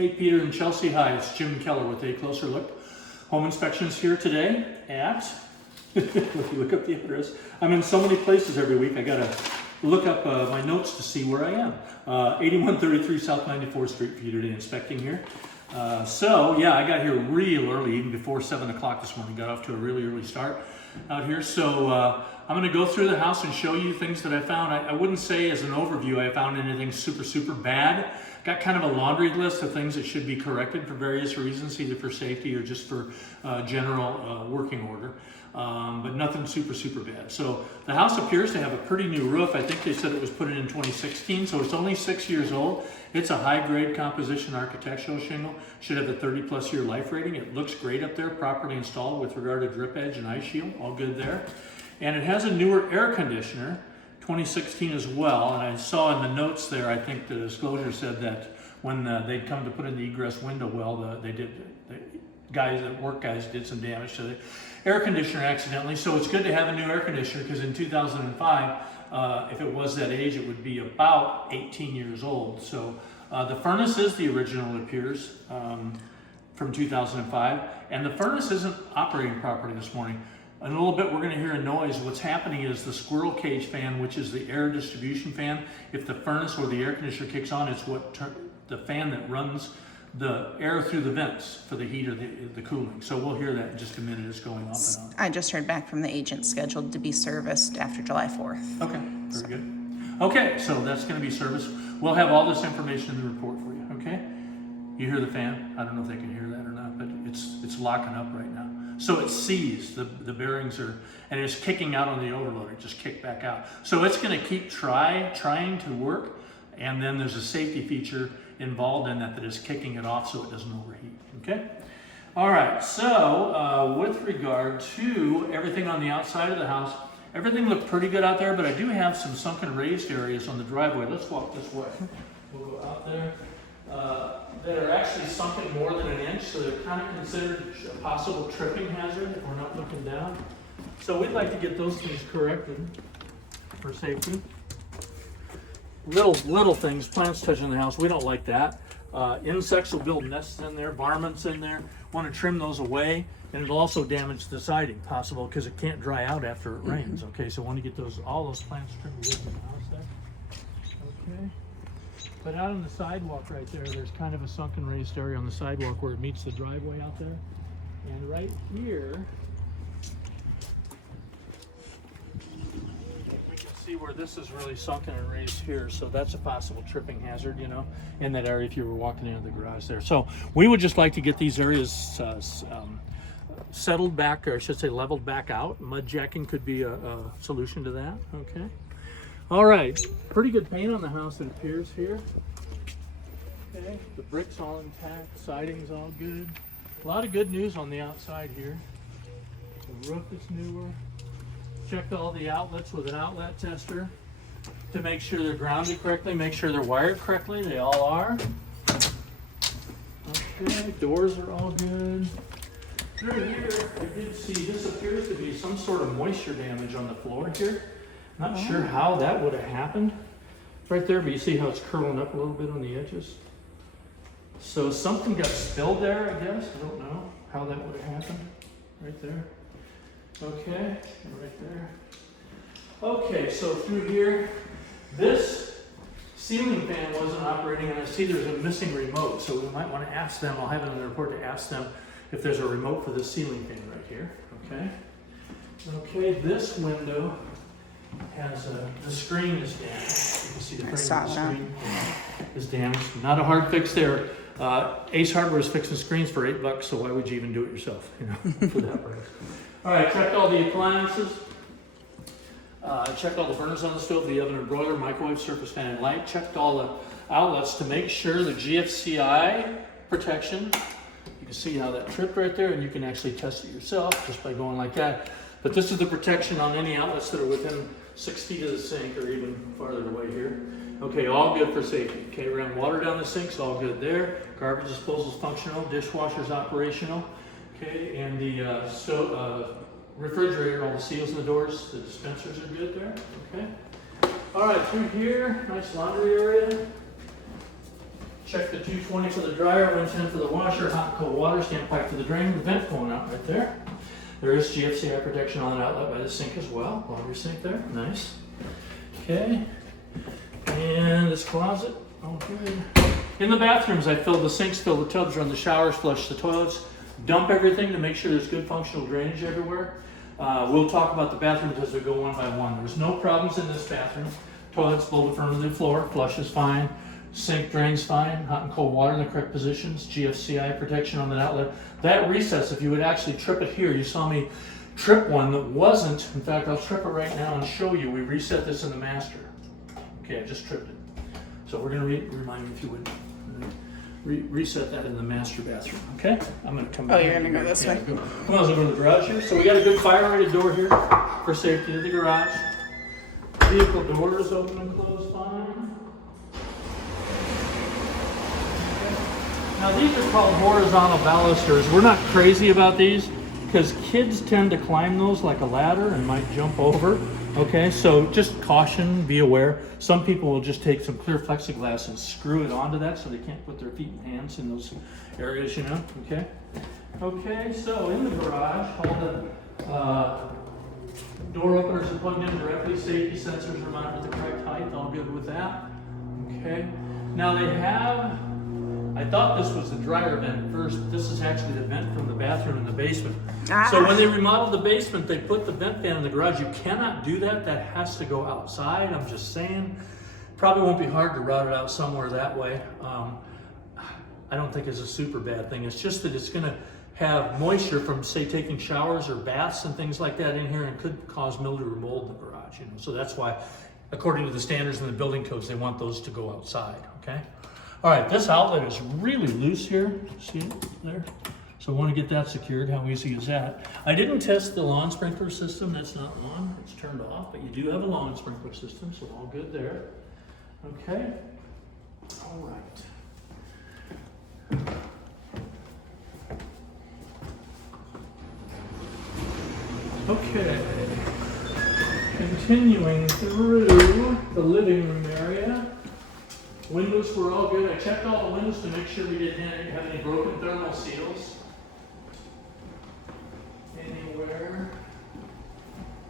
Hey Peter and Chelsea, hi, it's Jim Keller with a closer look. Home inspections here today at, if you look up the address, I'm in so many places every week, I gotta look up my notes to see where I am. 8133 South 94th Street for you today, inspecting here. So yeah, I got here real early, even before 7 o'clock this morning, got off to a really early start out here. So I'm gonna go through the house and show you things that I found. I wouldn't say as an overview I found anything super bad. Got kind of a laundry list of things that should be corrected for various reasons, either for safety or just for general working order. But nothing super bad. So the house appears to have a pretty new roof. I think they said it was put in 2016, so it's only 6 years old. It's a high-grade composition architectural shingle. Should have a 30-plus year life rating. It looks great up there, properly installed with regard to drip edge and ice shield, all good there. And it has a newer air conditioner, 2016 as well, and I saw in the notes there, I think the disclosure said that when they'd come to put in the egress window well, the work guys did some damage to the air conditioner accidentally. So it's good to have a new air conditioner, because in 2005, if it was that age, it would be about 18 years old. So the furnace is the original, it appears, from 2005, and the furnace isn't operating properly this morning. In a little bit, we're going to hear a noise. What's happening is the squirrel cage fan, which is the air distribution fan, if the furnace or the air conditioner kicks on, it's the fan that runs the air through the vents for the heat or the cooling. So we'll hear that in just a minute. It's going off and on. I just heard back from the agent scheduled to be serviced after July 4th. Okay, very good. Okay, so that's going to be serviced. We'll have all this information in the report for you, okay? You hear the fan? I don't know if they can hear that or not, but it's locking up right now. So it seized, the bearings are, and it's kicking out on the overloader, just kicked back out. So it's gonna keep trying to work, and then there's a safety feature involved in that is kicking it off so it doesn't overheat, okay? All right, so with regard to everything on the outside of the house, everything looked pretty good out there, but I do have some sunken raised areas on the driveway. Let's walk this way. We'll go out there. That are actually sunken more than an inch, so they're kind of considered a possible tripping hazard if we're not looking down. So we'd like to get those things corrected for safety. Little things, plants touching the house, we don't like that. Insects will build nests in there, varmints in there. Want to trim those away, and it'll also damage the siding, possible, because it can't dry out after it rains. Okay, so want to get all those plants trimmed away from the house there. Okay. But out on the sidewalk right there, there's kind of a sunken raised area on the sidewalk where it meets the driveway out there. And right here, we can see where this is really sunken and raised here. So that's a possible tripping hazard, you know, in that area if you were walking into the garage there. So we would just like to get these areas settled back, or I should say leveled back out. Mud jacking could be a solution to that, okay? All right, pretty good paint on the house, it appears here. Okay, the brick's all intact, siding's all good. A lot of good news on the outside here. The roof is newer. Checked all the outlets with an outlet tester to make sure they're grounded correctly, make sure they're wired correctly. They all are. Okay, doors are all good. Through here, I did see this appears to be some sort of moisture damage on the floor here. Not sure how that would have happened right there, but you see how it's curling up a little bit on the edges. So something got spilled there, I guess. I don't know how that would have happened. Right there. Okay, right there. Okay, so through here, this ceiling fan wasn't operating, and I see there's a missing remote, so we might want to ask them. I'll have it in the report to ask them if there's a remote for this ceiling fan right here. Okay. Okay, this window has the screen is damaged. You can see the frame of the screen is damaged. Not a hard fix there. Ace Hardware is fixing screens for $8, so why would you even do it yourself? You know, for that price. All right, checked all the appliances. Checked all the burners on the stove, the oven and broiler, microwave, surface fan, and light. Checked all the outlets to make sure the GFCI protection. You can see how that tripped right there, and you can actually test it yourself just by going like that. But this is the protection on any outlets that are within 6 feet of the sink or even farther away here. Okay, all good for safety. Okay, ran water down the sinks, all good there. Garbage disposal's functional, dishwasher's operational. Okay, and the refrigerator, all the seals in the doors, the dispensers are good there. Okay. All right, through here, nice laundry area. Check the 220 for the dryer, 110 for the washer, hot and cold water, standpipe for the drain, the vent going out right there. There is GFCI protection on that outlet by the sink as well. Laundry sink there, nice. Okay, and this closet, all good. In the bathrooms, I filled the sinks, filled the tubs, run the showers, flush the toilets, dump everything to make sure there's good functional drainage everywhere. We'll talk about the bathrooms as we go one by one. There's no problems in this bathroom. Toilets folded firmly to the floor, flush is fine. Sink drains fine, hot and cold water in the correct positions, GFCI protection on that outlet. That recess, if you would actually trip it here, you saw me trip one that wasn't. In fact, I'll trip it right now and show you. We reset this in the master. Okay, I just tripped it. So we're gonna remind me if you would reset that in the master bathroom, okay? I'm gonna come back. Oh, you're gonna go this way? Come on, let's go to the garage here. So we got a good fire rated door here for safety of the garage. Vehicle doors open and close fine. Now these are called horizontal balusters. We're not crazy about these because kids tend to climb those like a ladder and might jump over. Okay, so just caution, be aware. Some people will just take some clear plexiglass and screw it onto that so they can't put their feet and hands in those areas, you know, okay? Okay, so in the garage, all the door openers are plugged in directly, safety sensors are mounted at the correct height, all good with that. Okay, now they have, I thought this was the dryer vent first. This is actually the vent from the bathroom in the basement. So when they remodeled the basement, they put the vent fan in the garage. You cannot do that. That has to go outside. I'm just saying. Probably won't be hard to route it out somewhere that way. I don't think it's a super bad thing. It's just that it's going to have moisture from, say, taking showers or baths and things like that in here, and could cause mildew or mold in the garage. You know, so that's why, according to the standards in the building codes, they want those to go outside. Okay. All right, this outlet is really loose here. See it there? So I want to get that secured. How easy is that? I didn't test the lawn sprinkler system. That's not on. It's turned off, but you do have a lawn sprinkler system, so all good there. Okay. All right. Okay. Continuing through the living room area. Windows were all good. I checked all the windows to make sure we didn't have any broken thermal seals anywhere.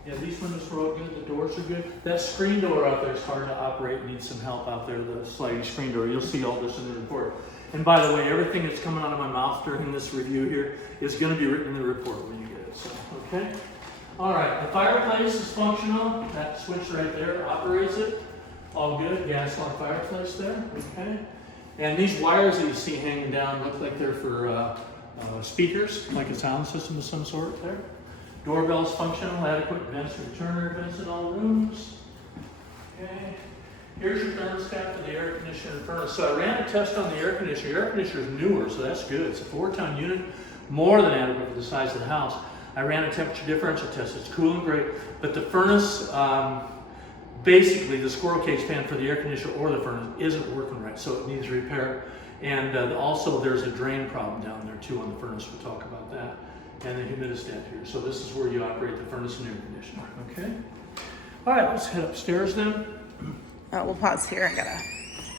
Yeah, these windows were all good. The doors are good. That screen door out there is hard to operate. Needs some help out there, the sliding screen door. You'll see all this in the report. And by the way, everything that's coming out of my mouth during this review here is going to be written in the report when you get it. So, okay? All right, the fireplace is functional. That switch right there operates it. All good, gas log fireplace there, okay? And these wires that you see hanging down look like they're for speakers, like a sound system of some sort there. Doorbell's functional, adequate vents for the Turner vents in all rooms. Okay, here's your thermostat for the air conditioner and furnace. So I ran a test on the air conditioner. Air conditioner is newer, so that's good. It's a 4-ton unit, more than adequate for the size of the house. I ran a temperature differential test. It's cool and great, but the furnace, basically, the squirrel cage fan for the air conditioner or the furnace isn't working right, so it needs repair. And also, there's a drain problem down there too on the furnace. We'll talk about that. And the humidistat here. So this is where you operate the furnace and air conditioner. Okay. All right, let's head upstairs then. We'll pause here. I gotta